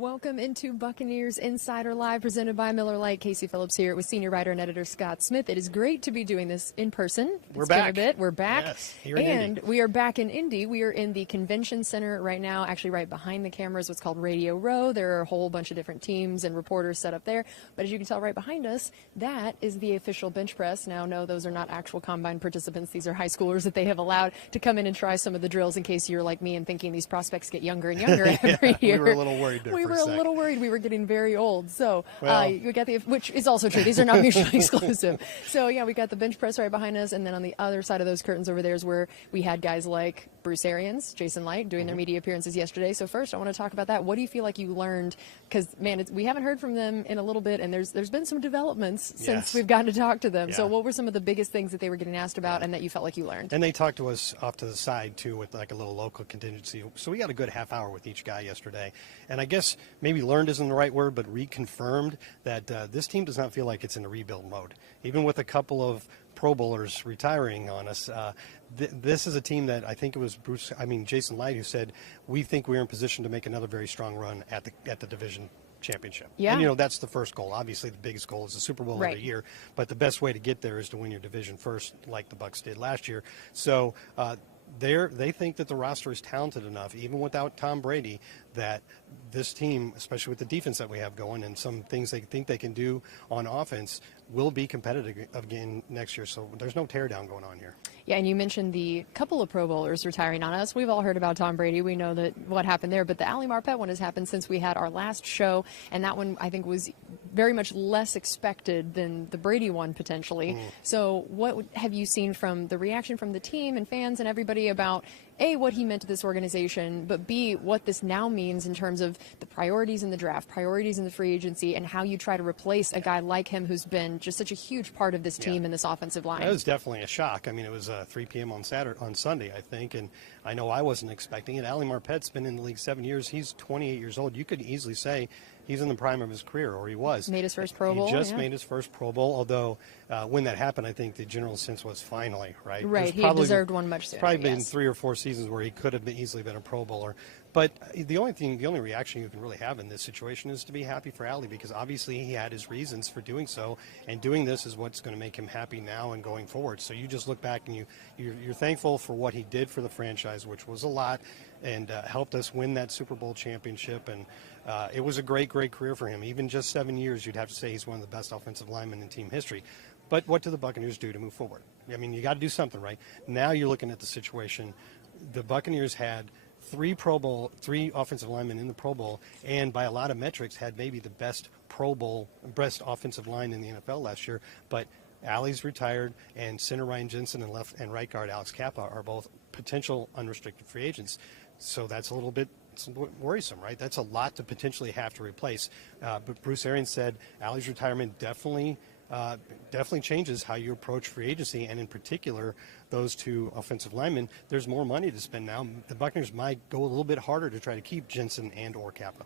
Welcome into Buccaneers Insider Live, presented by Miller Lite. Casey Phillips here with senior writer and editor Scott Smith. It is great to be doing this in person. We're back. We're back. Yes, here in Indy. We are back in Indy. We are in the convention center right now, actually right behind the cameras, what's called Radio Row. There are a whole bunch of different teams and reporters set up there. But as you can tell right behind us, that is the official bench press. Now, no, those are not actual combine participants. These are high schoolers that they have allowed to come in and try some of the drills, in case you're like me and thinking these prospects get younger and younger every year. We were a little worried there. We were a little worried we were getting very old. So we got which is also true. These are not mutually exclusive. So yeah, we got the bench press right behind us, and then on the other side of those curtains over there is where we had guys like Bruce Arians, Jason Light doing their media appearances yesterday. So first, I want to talk about that. What do you feel like you learned? Because man, we haven't heard from them in a little bit, and there's been some developments since we've gotten to talk to them. Yeah. So what were some of the biggest things that they were getting asked about, and that you felt like you learned? And they talked to us off to the side too, with like a little local contingency. So we got a good half hour with each guy yesterday, and I guess maybe learned isn't the right word, but reconfirmed that this team does not feel like it's in a rebuild mode, even with a couple of Pro Bowlers retiring on us. This is a team that I think it was Jason Light who said, we think we're in position to make another very strong run at the division championship. Yeah. And, that's the first goal. Obviously, the biggest goal is the Super Bowl every year, but the best way to get there is to win your division first, like the Bucs did last year. So they think that the roster is talented enough, even without Tom Brady, that this team, especially with the defense that we have going and some things they think they can do on offense, will be competitive again next year. So there's no teardown going on here. Yeah, and you mentioned the couple of Pro Bowlers retiring on us. We've all heard about Tom Brady. We know that what happened there, but the Ali Marpet one has happened since we had our last show, and that one I think was very much less expected than the Brady one potentially. So what have you seen from the reaction from the team and fans and everybody about A, what he meant to this organization, but B, what this now means in terms of the priorities in the draft, priorities in the free agency, and how you try to replace a guy like him who's been just such a huge part of this team and this offensive line? It was definitely a shock. I mean, it was 3 p.m. on Sunday, I think, and I know I wasn't expecting it. Ali Marpet's been in the league 7 years. He's 28 years old. You could easily say he's in the prime of his career, or he was. Made his first Pro Bowl. He just made his first Pro Bowl, although when that happened, I think the general sense was finally, right? Right, he deserved one much sooner. Probably been 3 or 4 seasons where he could have easily been a Pro Bowler. But the only reaction you can really have in this situation is to be happy for Ali, because obviously he had his reasons for doing so, and doing this is what's going to make him happy now and going forward. So you just look back and you're thankful for what he did for the franchise, which was a lot, and helped us win that Super Bowl championship. And it was a great career for him. Even just 7 years, you'd have to say he's one of the best offensive linemen in team history. But what do the Buccaneers do to move forward? I mean, you got to do something, right? Now you're looking at the situation. The Buccaneers had 3 offensive linemen in the Pro Bowl, and by a lot of metrics had maybe the best best offensive line in the NFL last year. But Ali's retired, and center Ryan Jensen and left and right guard Alex Kappa are both potential unrestricted free agents. So that's a little bit worrisome, right? That's a lot to potentially have to replace. But Bruce Arians said Ali's retirement definitely changes how you approach free agency, and in particular, those 2 offensive linemen. There's more money to spend now. The Buccaneers might go a little bit harder to try to keep Jensen and or Kappa.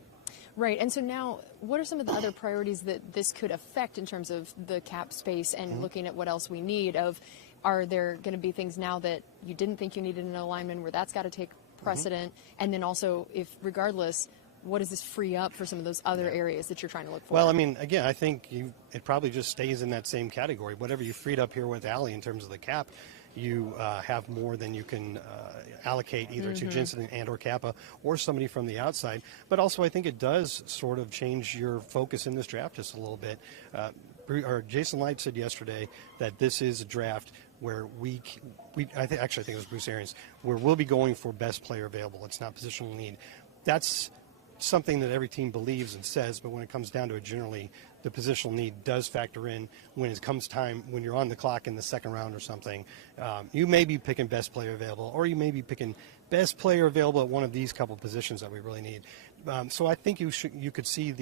Right, and so now, what are some of the other priorities that this could affect in terms of the cap space and looking at what else we need? Are there going to be things now that you didn't think you needed in a lineman where that's got to take precedent? And then also, regardless, what does this free up for some of those other areas that you're trying to look for? Well, I mean, again, I think it probably just stays in that same category. Whatever you freed up here with Ali in terms of the cap, you have more than you can allocate either to Jensen and or Kappa or somebody from the outside. But also, I think it does sort of change your focus in this draft just a little bit. Jason Light said yesterday that this is a draft where I think it was Bruce Arians, where we'll be going for best player available. It's not positional need. That's something that every team believes and says, but when it comes down to it, generally the positional need does factor in when it comes time, when you're on the clock in the second round or something. You may be picking best player available, or you may be picking best player available at one of these couple positions that we really need. So I think you could see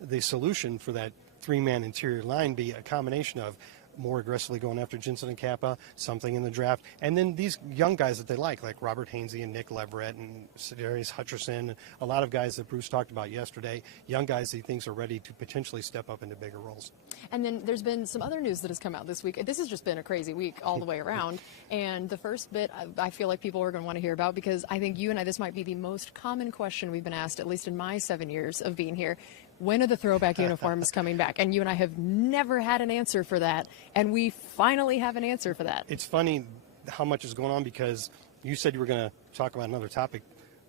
the solution for that 3-man interior line be a combination of more aggressively going after Jensen and Kappa, something in the draft, and then these young guys that they like Robert Hainsey and Nick Leverett and Darius Hutcherson, a lot of guys that Bruce talked about yesterday, young guys he thinks are ready to potentially step up into bigger roles. And then there's been some other news that has come out this week. This has just been a crazy week all the way around. And the first bit I feel like people are going to want to hear about, because I think you and I, this might be the most common question we've been asked, at least in my 7 years of being here. When are the throwback uniforms coming back? And you and I have never had an answer for that, and we finally have an answer for that. It's funny how much is going on, because you said you were going to talk about another topic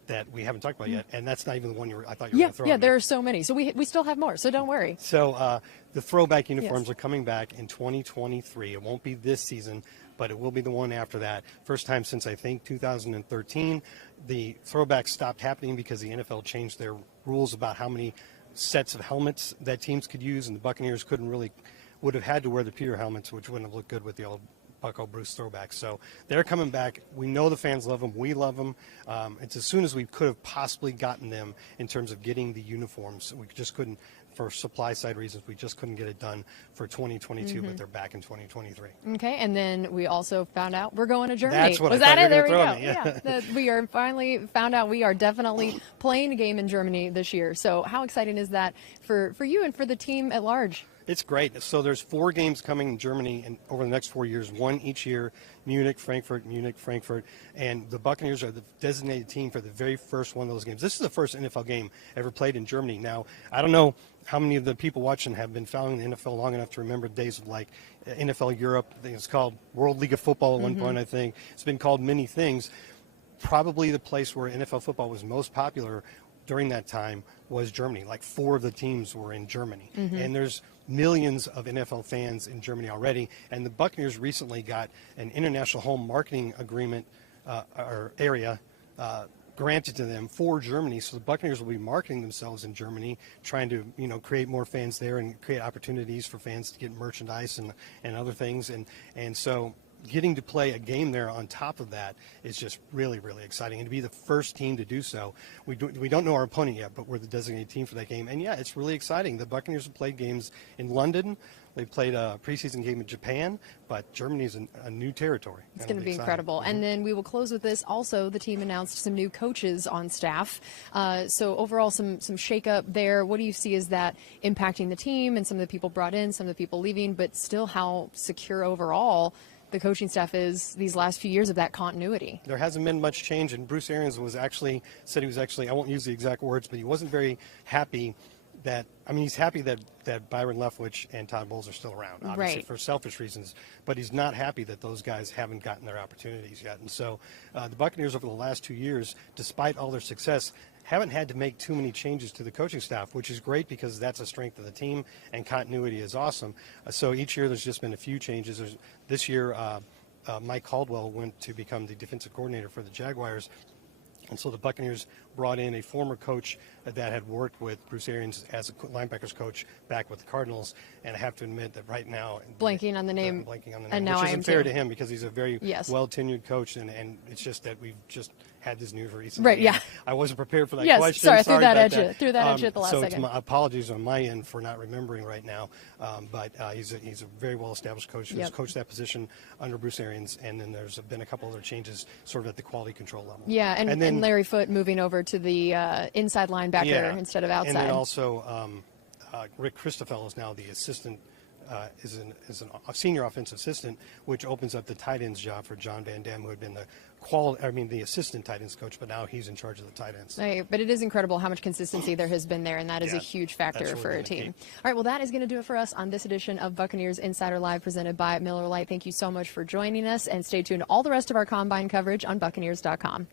that we haven't talked about yet, and that's not even the one I thought you were going to throw. Yeah, there are so many. So we still have more, so don't worry. So the throwback uniforms are coming back in 2023. It won't be this season, but it will be the one after that. First time since, I think, 2013. The throwbacks stopped happening because the NFL changed their rules about how many sets of helmets that teams could use, and the Buccaneers would have had to wear the Peter helmets, which wouldn't have looked good with the old Bucco Bruce throwbacks. So they're coming back. We know the fans love them. We love them. It's as soon as we could have possibly gotten them in terms of getting the uniforms. We just couldn't, for supply side reasons, we just couldn't get it done for 2022, but they're back in 2023. Okay, and then we also found out we're going to Germany. That's what Was I that it? There we go. go. Yeah. We are finally found out we are definitely playing a game in Germany this year. So how exciting is that for you and for the team at large? It's great. So there's 4 games coming in Germany over the next 4 years, one each year: Munich, Frankfurt, and the Buccaneers are the designated team for the very first one of those games. This is the first NFL game ever played in Germany. Now, I don't know how many of the people watching have been following the NFL long enough to remember days of like NFL Europe. I think it's called World League of Football at one point, I think. It's been called many things. Probably the place where NFL football was most popular during that time was Germany. Like 4 of the teams were in Germany. And there's millions of NFL fans in Germany already. And the Buccaneers recently got an international home marketing agreement or area granted to them for Germany. So the Buccaneers will be marketing themselves in Germany, trying to, create more fans there and create opportunities for fans to get merchandise and other things. And so getting to play a game there on top of that is just really, really exciting. And to be the first team to do so, we don't know our opponent yet, but we're the designated team for that game. And, yeah, it's really exciting. The Buccaneers have played games in London. They played a preseason game in Japan, but Germany's a new territory. It's going to be incredible. And then we will close with this. Also, the team announced some new coaches on staff. So overall, some shakeup there. What do you see as that impacting the team and some of the people brought in, some of the people leaving, but still how secure overall the coaching staff is these last few years of that continuity? There hasn't been much change, and Bruce Arians said he was actually, I won't use the exact words, but he wasn't very happy that, he's happy that Byron Leftwich and Todd Bowles are still around, obviously, for selfish reasons, but he's not happy that those guys haven't gotten their opportunities yet. And so the Buccaneers over the last 2 years, despite all their success, haven't had to make too many changes to the coaching staff, which is great because that's a strength of the team, and continuity is awesome. So each year there's just been a few changes. This year, Mike Caldwell went to become the defensive coordinator for the Jaguars. And so the Buccaneers brought in a former coach that had worked with Bruce Arians as a linebackers coach back with the Cardinals. And I have to admit that right now, blanking on the name, and now which isn't fair to him because he's a very well-tenured coach, and it's just that we've just had this news recently. Right, yeah. I wasn't prepared for that question. Sorry, I threw that at you at the last so second. So apologies on my end for not remembering right now. But he's a very well-established coach who's coached that position under Bruce Arians, and then there's been a couple other changes sort of at the quality control level. Yeah, and then Larry Foote moving over to the inside linebacker instead of outside. And then also Rick Christoffel is now the assistant, is a senior offensive assistant, which opens up the tight ends job for John Van Dam, who had been the assistant tight ends coach, but now he's in charge of the tight ends. Right, but it is incredible how much consistency there has been there, and that is a huge factor for a team. All right, well, that is going to do it for us on this edition of Buccaneers Insider Live presented by Miller Lite. Thank you so much for joining us, and stay tuned to all the rest of our Combine coverage on Buccaneers.com.